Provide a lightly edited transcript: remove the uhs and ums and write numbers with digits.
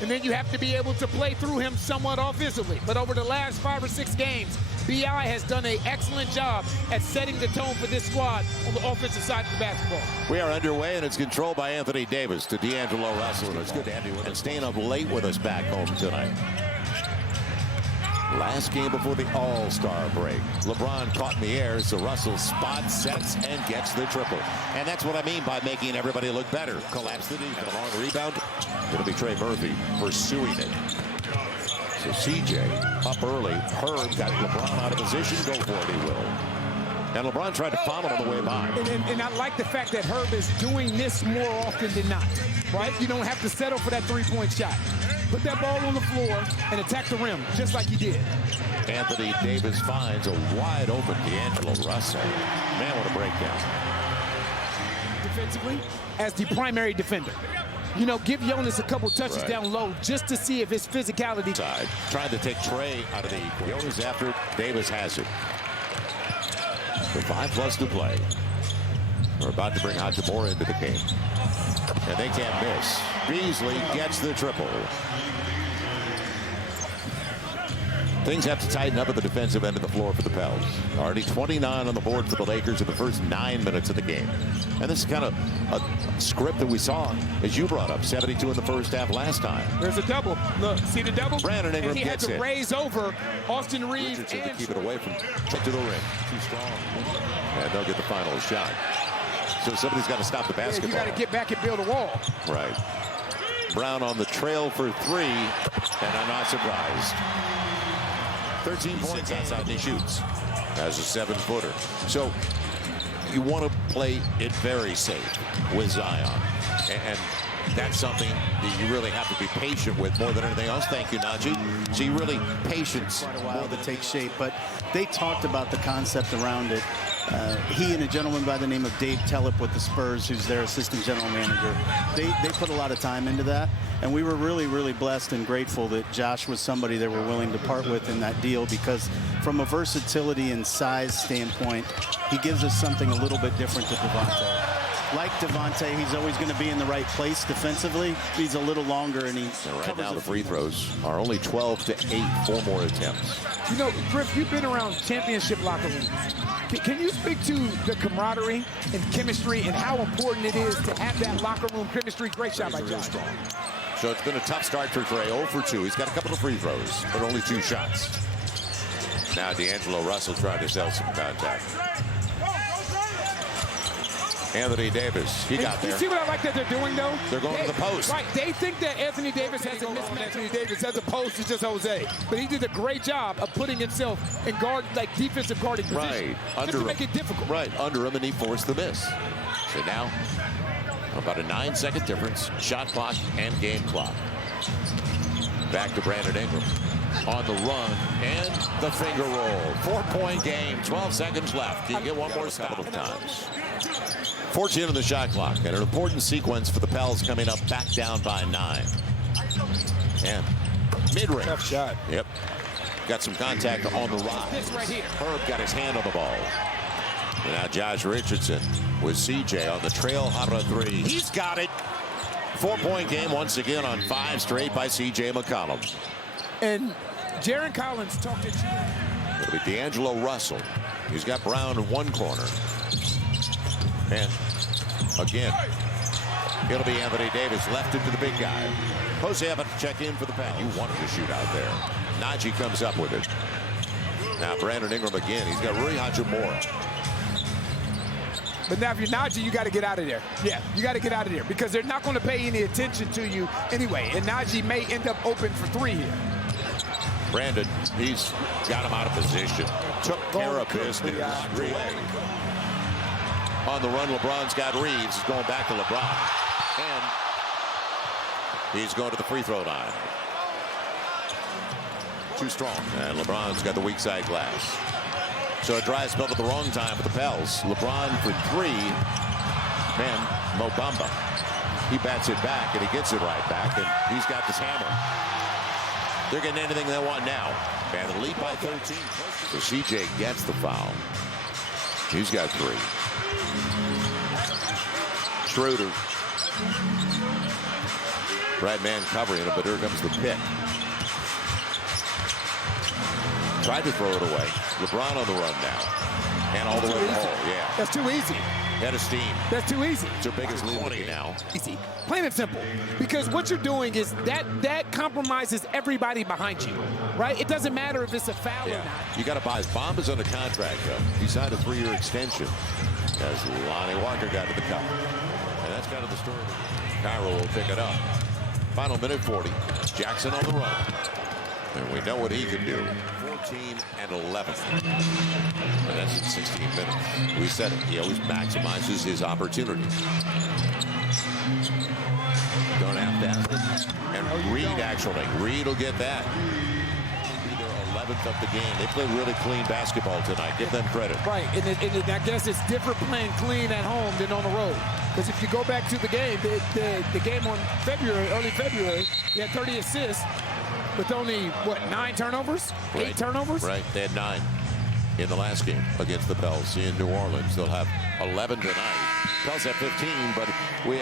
And then you have to be able to play through him somewhat offensively. But over the last 5 or 6 games, B.I. has done an excellent job at setting the tone for this squad on the offensive side of the basketball. We are underway, and it's controlled by Anthony Davis to D'Angelo Russell. It's good to have you and staying up late with us back home tonight. Last game before the All-Star break. LeBron caught in the air, so Russell spots, sets, and gets the triple. And that's what I mean by making everybody look better. Collapse the defense. A long rebound. It'll be Trey Murphy pursuing it. So CJ up early. Herb got LeBron out of position. Go for it, he will. And LeBron tried to follow on the way by. And I like the fact that Herb is doing this more often than not, right? You don't have to settle for that three-point shot. Put that ball on the floor and attack the rim, just like he did. Anthony Davis finds a wide-open D'Angelo Russell. Man, what a breakdown. Defensively, as the primary defender. You know, give Jonas a couple touches down low just to see if his physicality. Trying to take Trey out of the equal. Jonas after Davis has it. With 5+ to play. We're about to bring Hachimura into the game. And they can't miss. Beasley gets the triple. Things have to tighten up at the defensive end of the floor for the Pels. Already 29 on the board for the Lakers in the first 9 minutes of the game. And this is kind of a script that we saw, as you brought up, 72 in the first half last time. There's a double. Look, see the double? Brandon Ingram and he gets had to it. raise over Austin Reeves Richardson and to keep it away from to the rim. Too strong. And they'll get the final shot. So somebody's got to stop the basketball. You got to get back and build a wall. Right. Brown on the trail for 3, and I'm not surprised. 13 points outside, and he shoots as a 7-footer. So you want to play it very safe with Zion, and that's something that you really have to be patient with more than anything else. Thank you, Najee. So you really patience. Quite a while to take shape, but they talked about the concept around it. He and a gentleman by the name of Dave Tellep with the Spurs, who's their assistant general manager, they put a lot of time into that. And we were really, really blessed and grateful that Josh was somebody they were willing to part with in that deal, because from a versatility and size standpoint, he gives us something a little bit different to Devontae. Like Devontae, he's always going to be in the right place defensively. He's a little longer, and he right now the free throws are only 12 to 8, 4 more attempts. You know, Griff, you've been around championship locker rooms. Can you speak to the camaraderie and chemistry and how important it is to have that locker room chemistry? Great shot by Josh. So it's been a tough start for Trey. 0 for 2. He's got a couple of free throws, but only 2 shots. Now D'Angelo Russell trying to sell some contact. Anthony Davis, he got there. You see what I like that they're doing, though? They're going to the post. Right, they think that Anthony Davis has a mismatch. Anthony Davis as opposed to just Jose. But he did a great job of putting himself in guard, like defensive guarding position. Right, under to him. make it difficult. Right, under him, and he forced the miss. So now, about a 9-second difference, shot clock and game clock. Back to Brandon Ingram. On the run, and the finger roll. 4-point game, 12 seconds left. Can you get one more couple of times? 14 on the shot clock, and an important sequence for the Pels coming up, back down by 9. And mid-range. Tough shot. Yep. Got some contact on the rise. This right here. Herb got his hand on the ball. And now Josh Richardson with CJ on the trail, hot on 3. He's got it. 4-point game once again on 5 straight by CJ McCollum. And Jaron Collins talked to you. It'll be D'Angelo Russell. He's got Brown in one corner. And again, it'll be Anthony Davis left into the big guy. Jose about to check in for the pass. You wanted to shoot out there. Najee comes up with it. Now Brandon Ingram again. He's got Rui Hachimura. But now if you're Najee, you got to get out of there. Yeah, you got to get out of there because they're not going to pay any attention to you anyway. And Najee may end up open for 3 here. Brandon, he's got him out of position. Took care of business. On the run, LeBron's got Reeves. He's going back to LeBron. And he's going to the free throw line. Too strong. And LeBron's got the weak side glass. So a dry spell at the wrong time for the Pels. LeBron for 3. Man, Mo Bamba. He bats it back, and he gets it right back. And he's got this hammer. They're getting anything they want now. And the lead by 13. So CJ gets the foul. He's got 3. Schroeder. Right man covering him, but here comes the pick. Tried to throw it away. LeBron on the run now. And all the way to the hole. Yeah. That's too easy. Head of steam. That's too easy. It's their biggest lead of the game now. Easy. Plain and simple. Because what you're doing is that compromises everybody behind you, right? It doesn't matter if it's a foul or not. You got to buy his bomb is under contract, though. He signed a 3-year extension as Lonnie Walker got to the cup. And that's kind of the story. Cairo will pick it up. Final minute 40. Jackson on the run. And we know what he can do. 14 and 11. And that's in 16 minutes. We said it. He always maximizes his opportunities. Don't have to ask it. And Reed, actually. Reed will get that. Be their 11th of the game. They play really clean basketball tonight. Give them credit. Right. And I guess it's different playing clean at home than on the road. Because if you go back to the game, the game on early February, he had 30 assists. With only, 9 turnovers? Right. 8 turnovers? Right. They had 9 in the last game against the Pels in New Orleans. They'll have 11 tonight. Pels have 15, but we